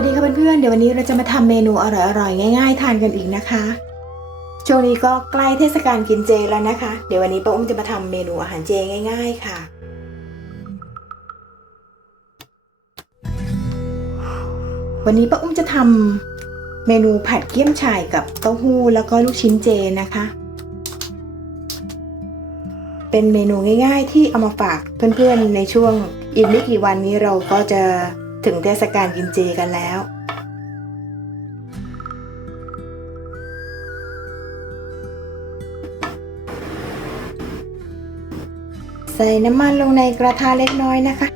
สดีค่ะเพื่อนๆ เดี๋ยววันนี้เราจะมาทำเมนูอร่อยๆ ง่ายๆ ทานกันอีกนะคะ ช่วงนี้ก็ใกล้เทศกาลกินเจแล้วนะคะ เดี๋ยววันนี้ป้าอุ้มจะมาทำเมนูอาหารเจง่าย ๆ ค่ะ วันนี้ป้าอุ้มจะทำเมนูผัดเกี๊ยมฉ่ายกับเต้าหู้แล้วก็ลูกชิ้นเจนะคะ เป็นเมนูง่าย ๆ ที่เอามาฝากเพื่อนๆ ในช่วงอีกไม่กี่วันนี้เราก็จะ ถึงเทศกาลกินเจกันแล้ว ใส่น้ำมันลงในกระทะเล็กน้อยนะคะ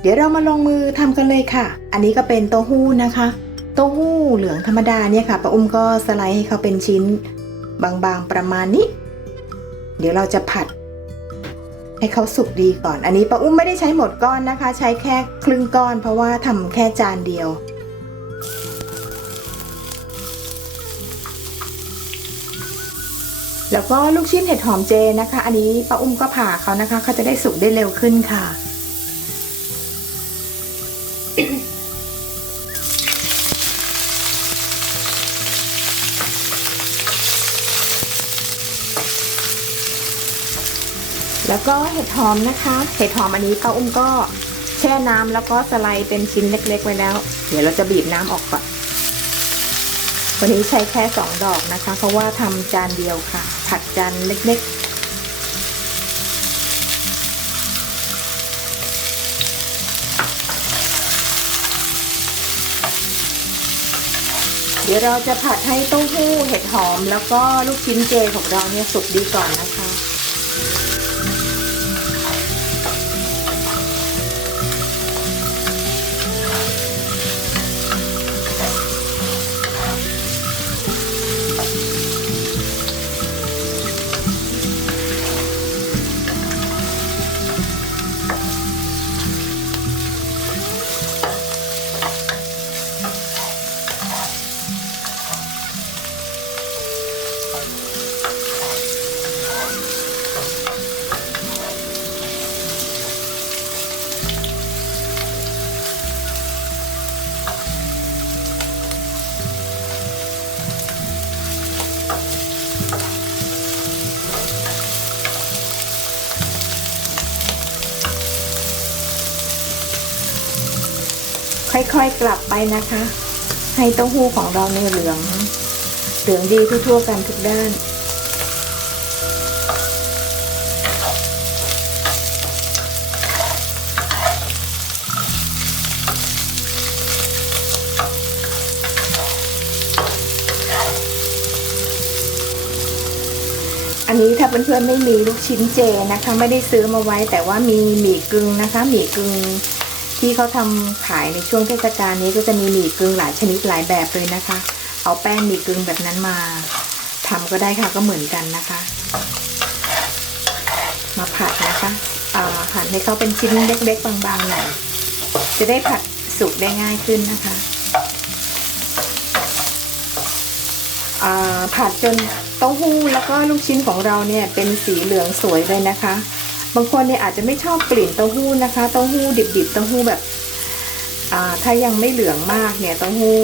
เดี๋ยวเรามาลงมือทำกันเลยค่ะ อันนี้ก็เป็นเต้าหู้นะคะ เต้าหู้เหลืองธรรมดาเนี่ยค่ะป้าอุ้มก็สไลด์ให้เขาเป็นชิ้น บางๆประมาณนี้ เดี๋ยวเราจะผัด ให้เขาสุกดีก่อน อันนี้ป้าอุ้มไม่ได้ใช้หมดก้อนนะคะ ใช้แค่ครึ่งก้อน เพราะว่าทำแค่จานเดียว แล้วก็ลูกชิ้นเห็ดหอมเจนะคะ อันนี้ป้าอุ้มก็ผ่าเขานะคะเขาจะได้สุกได้เร็วขึ้นค่ะ แล้วก็เห็ดหอมนะคะ เห็ดหอมอันนี้ป้าอุ้มก็แช่น้ำแล้วก็สไลด์เป็นชิ้นเล็กๆไว้แล้ว เดี๋ยวเราจะบีบน้ำออกก่อนวันนี้ใช้แค่สองดอกนะคะ เพราะว่าทำจานเดียวค่ะ ผัดจานเล็กๆเดี๋ยวเราจะผัดให้เต้าหู้เห็ดหอม แล้วก็ลูกชิ้นเจของเราเนี่ยสุกดีก่อนนะคะ ค่อยๆกลับไปนะคะ ให้เต้าหู้ของเราเนี่ยเหลือง เหลืองดีทั่วๆกันทุกด้านอันนี้ถ้าเพื่อนๆไม่มีลูกชิ้นเจนะคะ ไม่ได้ซื้อมาไว้แต่ว่ามีหมี่กึ่งนะคะหมี่กึ่ง ที่เขาทำขายในช่วงเทศกาลนี้ก็จะมีหมี่กึ่งหลายชนิดหลายแบบเลยนะคะ เอาแป้งหมี่กึ่งแบบนั้นมาทำก็ได้ค่ะก็เหมือนกันนะคะ มาผัดนะคะอ่าหั่นให้เขาเป็นชิ้นเล็กๆบางๆหน่อยจะได้ผัดสุกได้ง่ายขึ้นนะคะผัดจนเต้าหู้แล้วก็ลูกชิ้นของเราเนี่ยเป็นสีเหลืองสวยเลยนะคะ บางคนเนี่ยอาจจะไม่ชอบกลิ่นเต้าหู้นะคะ เต้าหู้ดิบๆ เต้าหู้แบบ ถ้ายังไม่เหลืองมากเนี่ยเต้าหู้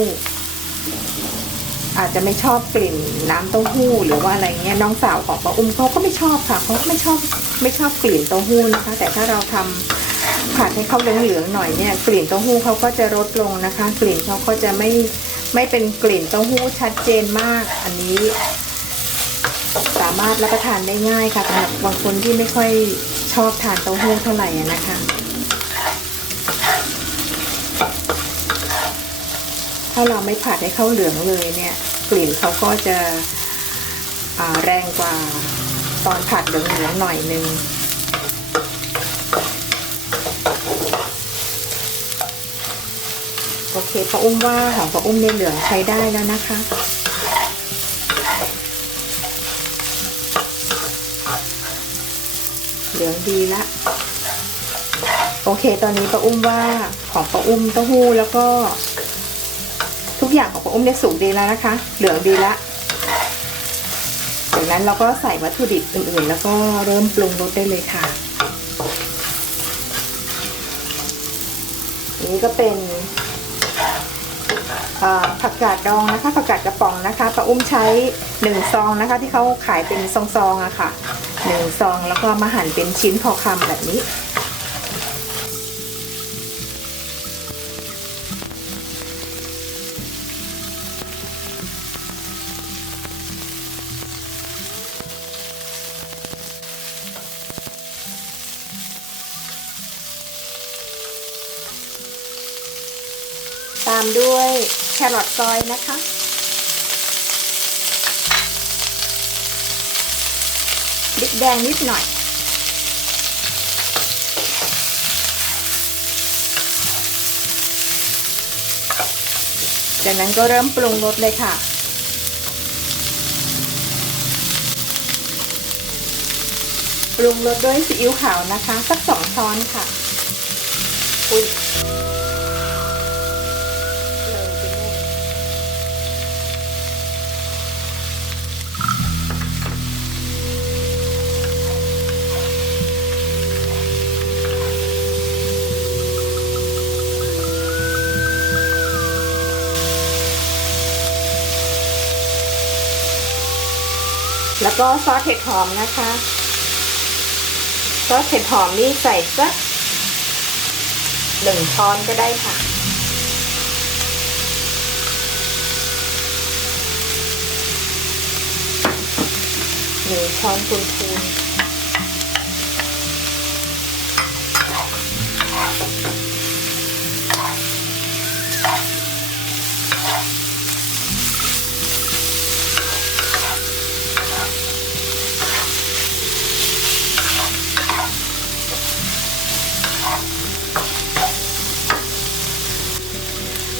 อาจจะไม่ชอบกลิ่นน้ำเต้าหู้หรือว่าอะไรเงี้ยน้องสาวของป้าอุ้มเขาก็ไม่ชอบค่ะเขาไม่ชอบไม่ชอบกลิ่นเต้าหู้นะคะ แต่ถ้าเราทำผัดให้เขาเหลืองๆหน่อยเนี่ยกลิ่นเต้าหู้เขาก็จะลดลงนะคะ กลิ่นเขาก็จะไม่ไม่เป็นกลิ่นเต้าหู้ชัดเจนมาก อันนี้ สามารถรับประทานได้ง่ายค่ะสำหรับบางคนที่ไม่ค่อย ชอบทานเต้าหู้เท่าไหร่นะคะ ถ้าเราไม่ผัดให้เข้าเหลืองเลยเนี่ย กลิ่นเขาก็จะแรงกว่าตอนผัดเหลืองๆหน่อยนึงโอเคป้าอุ้มว่าของป้าอุ้มในเหลืองใช้ได้แล้วนะคะ เหลืองดีละ โอเค ตอนนี้ป้าอุ้มว่าของป้าอุ้มเต้าหู้แล้วก็ ทุกอย่างของป้าอุ้มเนี่ยสุกดีแล้วนะคะ เหลืองดีละจากนั้นเราก็ใส่วัตถุดิบอื่นๆ แล้วก็เริ่มปรุงรสได้เลยค่ะอันนี้ก็เป็นผักกาดดองนะคะผักกาดกระป๋องนะคะป้าอุ้มใช้หนึ่งซองนะคะ ที่เขาขายเป็นซองๆอะค่ะ หนึ่งซองแล้วก็มาหั่นเป็นชิ้นพอคำแบบนี้ ตามด้วยแครอทซอยนะคะ พริกแดงนิดหน่อย จากนั้นก็เริ่มปรุงรสเลยค่ะปรุงรสด้วยซีอิ๊วขาวนะคะ สักสองช้อนค่ะอุ้ย แล้วก็ซอสเห็ดหอมนะคะ ซอสเห็ดหอมนี่ใส่สักหนึ่งช้อนก็ได้ค่ะ หนึ่งช้อนพูนพูน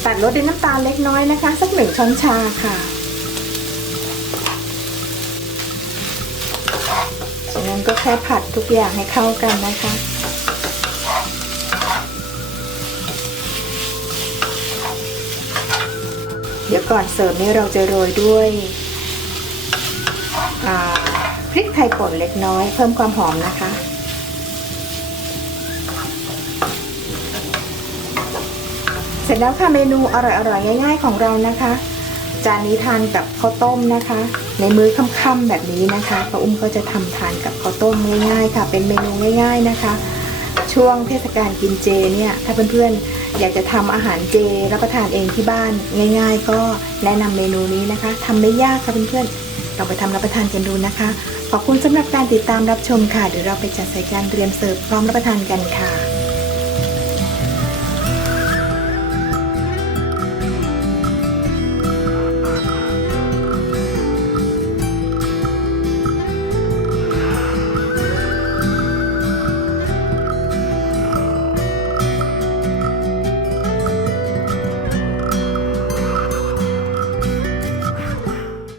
ตัดรสด้วยน้ำตาลเล็กน้อยนะคะ สักหนึ่งช้อนชาค่ะจากนั้นก็แค่ผัดทุกอย่างให้เข้ากันนะคะเดี๋ยวก่อนเสิร์ฟนี่เราจะโรยด้วยพริกไทยป่นเล็กน้อย เพิ่มความหอมนะคะ เส ร็จแล้วค่ะเมนูอร่อยๆง่าย ๆ ของเรานะคะ จานนี้ทานกับข้าวต้มนะคะ ในมื้อค่ำๆแบบนี้นะคะป้าอุ้มก็จะทำทานกับข้าวต้มง่ายๆ ค่ะ เป็นเมนูง่าย ๆนะคะ ช่วงเทศกาลกินเจเนี่ยถ้าเพื่อนๆอยากจะทำอาหารเจรับประทานเองที่บ้านง่าย ๆ ก็แนะนำเมนูนี้นะคะทำไม่ยากค่ะเพื่อนๆลองไปทำรับประทานกันดูนะคะ ขอบคุณสำหรับการติดตามรับชมค่ะเดี๋ยวเราไปจัดใส่จานเตรียมเสิร์ฟพร้อมรับประทานกันค่ะ